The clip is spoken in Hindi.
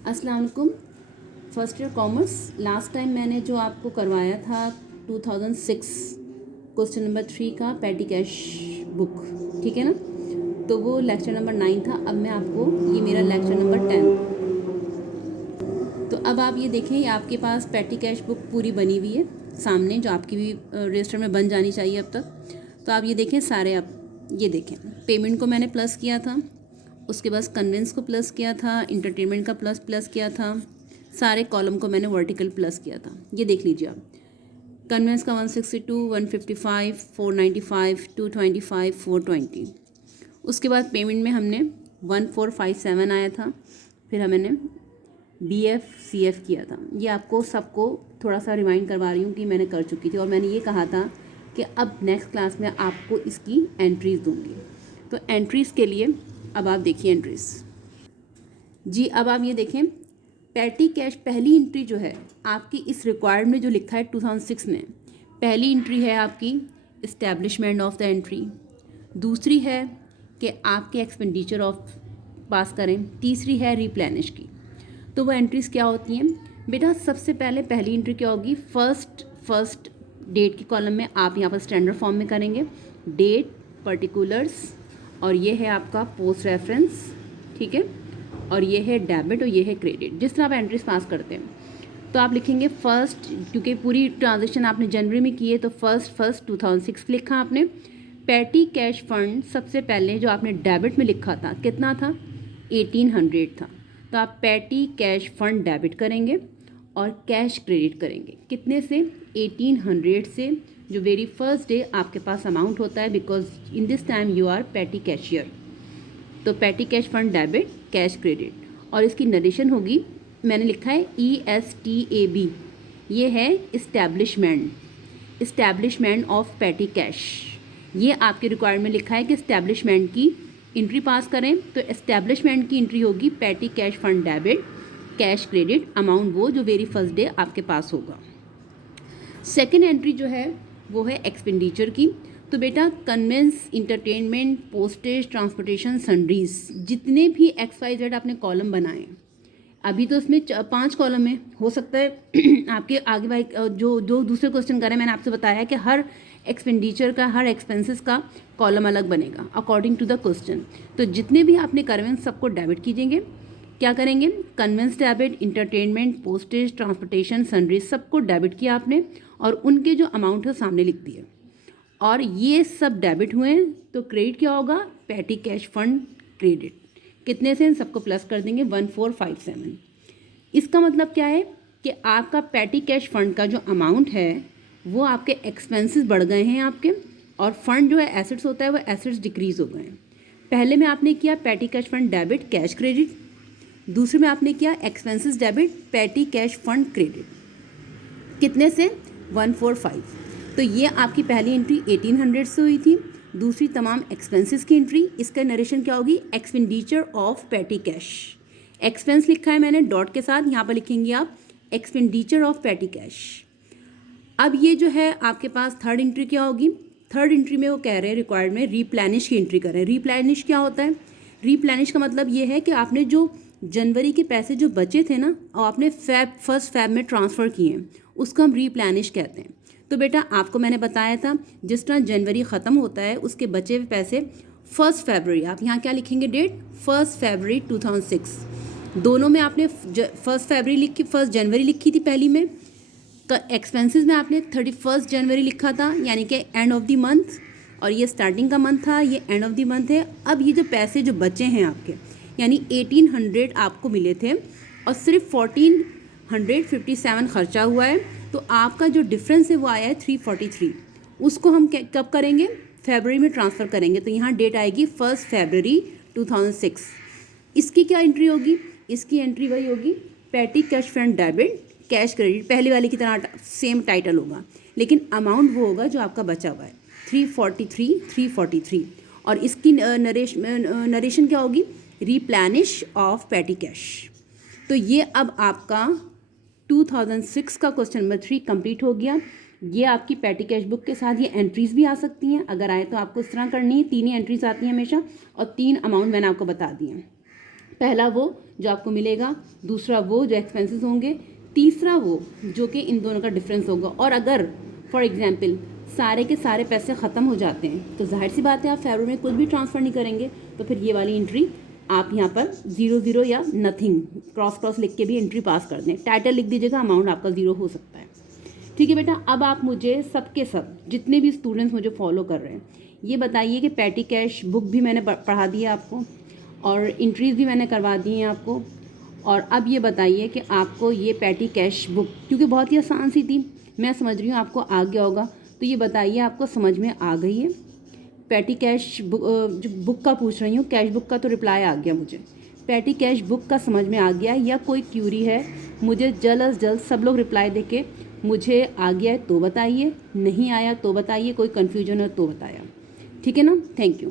अस्सलाम वालेकुम। First year commerce. Last time मैंने जो आपको करवाया था 2006 क्वेश्चन नंबर 3 का पैटी कैश बुक, ठीक है ना। तो वो लेक्चर नंबर 9 था। अब मैं आपको, ये मेरा लेक्चर नंबर 10। तो अब आप ये देखें, ये आपके पास पैटी कैश बुक पूरी बनी हुई है सामने, जो आपकी भी रजिस्टर में बन जानी चाहिए अब तक। तो आप ये देखें सारे, आप ये देखें, पेमेंट को मैंने प्लस किया था, उसके बाद कन्वेंस को प्लस किया था, इंटरटेनमेंट का प्लस किया था, सारे कॉलम को मैंने वर्टिकल प्लस किया था। ये देख लीजिए आप, कन्वेंस का 162, 155, 495, 225, 420। उसके बाद पेमेंट में हमने 1457 आया था, फिर हमने BF CF किया था। ये आपको सबको थोड़ा सा रिमाइंड करवा रही हूँ कि मैंने कर चुकी थी, और मैंने ये कहा था कि अब नेक्स्ट क्लास में आपको इसकी एंट्रीज़ दूँगी। तो एंट्रीज़ के लिए अब आप देखिए एंट्रीज़ जी। अब आप ये देखें, पैटी कैश पहली एंट्री जो है आपकी इस रिक्वायर्ड में जो लिखा है 2006 में, पहली एंट्री है आपकी इस्टेब्लिशमेंट ऑफ द एंट्री, दूसरी है कि आपके एक्सपेंडिचर ऑफ पास करें, तीसरी है रिप्लेनिश की। तो वो एंट्रीज़ क्या होती हैं बेटा? सबसे पहले पहली एंट्री क्या होगी? फर्स्ट डेट की कॉलम में आप यहाँ पर स्टैंडर्ड फॉर्म में करेंगे, डेट, पर्टिकुलर्स, और ये है आपका पोस्ट रेफरेंस, ठीक है, और ये है डेबिट और ये है क्रेडिट। जिस तरह आप एंट्रीज पास करते हैं तो आप लिखेंगे फर्स्ट, क्योंकि पूरी ट्रांजेक्शन आपने जनवरी में की है तो फर्स्ट 2006 लिखा आपने। पैटी कैश फंड सबसे पहले जो आपने डेबिट में लिखा था कितना था? 1800 था। तो आप पैटी कैश फंड डेबिट करेंगे और कैश क्रेडिट करेंगे। कितने से? 1800 से, जो वेरी फर्स्ट डे आपके पास अमाउंट होता है, because in this time you are petty cashier. तो petty cash fund debit, cash credit, और इसकी नरेशन होगी, मैंने लिखा है ESTAB, ये है इस्टेब्लिशमेंट ऑफ पैटी कैश। ये आपके रिक्वायरमेंट में लिखा है कि इस्टेब्लिशमेंट की एंट्री पास करें, तो इस्टेब्लिशमेंट की एंट्री होगी patty cash fund debit, cash credit, amount वो जो वेरी फर्स्ट डे आपके पास होगा। सेकेंड एंट्री जो है वो है एक्सपेंडिचर की। तो बेटा conveyance, entertainment, postage, transportation, sundries, जितने भी XYZ आपने कॉलम बनाए, अभी तो इसमें 5 कॉलम है, हो सकता है आपके आगे भाई जो दूसरे क्वेश्चन करें, मैंने आपसे बताया कि हर एक्सपेंडिचर का, हर एक्सपेंसेस का कॉलम अलग बनेगा अकॉर्डिंग टू द क्वेश्चन। तो जितने भी आपने कन्वेंस सबको डेबिट कीजिएंगे। क्या करेंगे? Conveyance debit, entertainment, postage, transportation, sundries, सबको डेबिट किया आपने, और उनके जो अमाउंट है सामने लिख दिए, और ये सब डेबिट हुए हैं। तो क्रेडिट क्या होगा? Patty cash fund credit. कितने से? इन सबको प्लस कर देंगे, 1457। इसका मतलब क्या है कि आपका पैटी कैश फंड का जो अमाउंट है वो आपके एक्सपेंसेस बढ़ गए हैं आपके, और फंड जो है एसेट्स होता है वो एसेट्स डिक्रीज हो गए हैं। पहले में आपने किया patty cash fund debit, cash credit, दूसरे में आपने किया expenses debit, patty cash fund credit. कितने से? 145। तो ये आपकी पहली एंट्री 1800 से हुई थी, दूसरी तमाम एक्सपेंसेस की एंट्री। इसका नरेशन क्या होगी? Expenditure of petty cash. Expense लिखा है मैंने डॉट के साथ, यहाँ पर लिखेंगे आप एक्सपेंडिचर ऑफ पैटी कैश। अब ये जो है आपके पास थर्ड एंट्री क्या होगी? थर्ड एंट्री में वो कह रहे हैं रिक्वायर्ड में रिप्लेनिश की एंट्री करें। रिप्लेनिश क्या होता है? रिप्लेनिश का मतलब ये है कि आपने जो जनवरी के पैसे जो बचे थे ना, और आपने फर्स्ट फैब में ट्रांसफ़र किए हैं, उसको हम रिप्लेनिश कहते हैं। तो बेटा आपको मैंने बताया था, जिस तरह जनवरी ख़त्म होता है उसके बचे हुए पैसे 1 फरवरी, आप यहाँ क्या लिखेंगे? डेट 1 फरवरी 2006। दोनों में आपने 1 फरवरी लिखी, 1 जनवरी लिखी थी पहली में। एक्सपेंसेस में आपने 31 जनवरी लिखा था, यानी कि एंड ऑफ द मंथ, और ये स्टार्टिंग का मंथ था, ये एंड ऑफ द मंथ है। अब ये जो पैसे जो बचे हैं आपके, यानी 1800 आपको मिले थे और सिर्फ 1457 खर्चा हुआ है, तो आपका जो डिफरेंस है वो आया है 343। उसको हम कब करेंगे? फरवरी में ट्रांसफ़र करेंगे। तो यहाँ डेट आएगी 1 फरवरी 2006। इसकी क्या एंट्री होगी? इसकी एंट्री वही होगी patty cash fund debit, cash credit, पहले वाले की तरह सेम टाइटल होगा, लेकिन अमाउंट वो होगा जो आपका बचा हुआ है 343। और इसकी नरेशन क्या होगी? Replenish of petty cash. तो ये अब आपका 2006 का क्वेश्चन नंबर 3 कंप्लीट हो गया। ये आपकी पैटी कैश बुक के साथ ये एंट्रीज़ भी आ सकती हैं, अगर आए तो आपको इस तरह करनी है। 3 ही एंट्रीज आती हैं हमेशा, और 3 अमाउंट मैंने आपको बता दिए हैं। पहला वो जो आपको मिलेगा, दूसरा वो जो एक्सपेंसेस होंगे, तीसरा वो जो कि इन दोनों का डिफरेंस होगा। और अगर फॉर एग्जांपल सारे के सारे पैसे ख़त्म हो जाते हैं तो जाहिर सी बात है आप फेब्रुअरी में कुछ भी ट्रांसफ़र नहीं करेंगे, तो फिर ये वाली एंट्री आप यहाँ पर 0 या नथिंग क्रॉस लिख के भी एंट्री पास कर दें। टाइटल लिख दीजिएगा, अमाउंट आपका 0 हो सकता है। ठीक है बेटा, अब आप मुझे सबके सब जितने भी स्टूडेंट्स मुझे फॉलो कर रहे हैं ये बताइए कि पैटी कैश बुक भी मैंने पढ़ा दी है आपको और एंट्रीज़ भी मैंने करवा दी हैं आपको। और अब ये बताइए कि आपको ये पैटी कैश बुक, क्योंकि बहुत ही आसान सी थी, मैं समझ रही हूँ आपको आ गया होगा, तो ये बताइए आपको समझ में आ गई है? पैटी कैश बुक जो बुक का पूछ रही हूँ, कैश बुक का तो रिप्लाई आ गया मुझे, पैटी कैश बुक का समझ में आ गया या कोई क्यूरी है? मुझे जल्द अज जल्द सब लोग रिप्लाई देके मुझे आ गया है तो बताइए, नहीं आया तो बताइए, कोई कन्फ्यूजन है तो बताया। ठीक है ना, थैंक यू।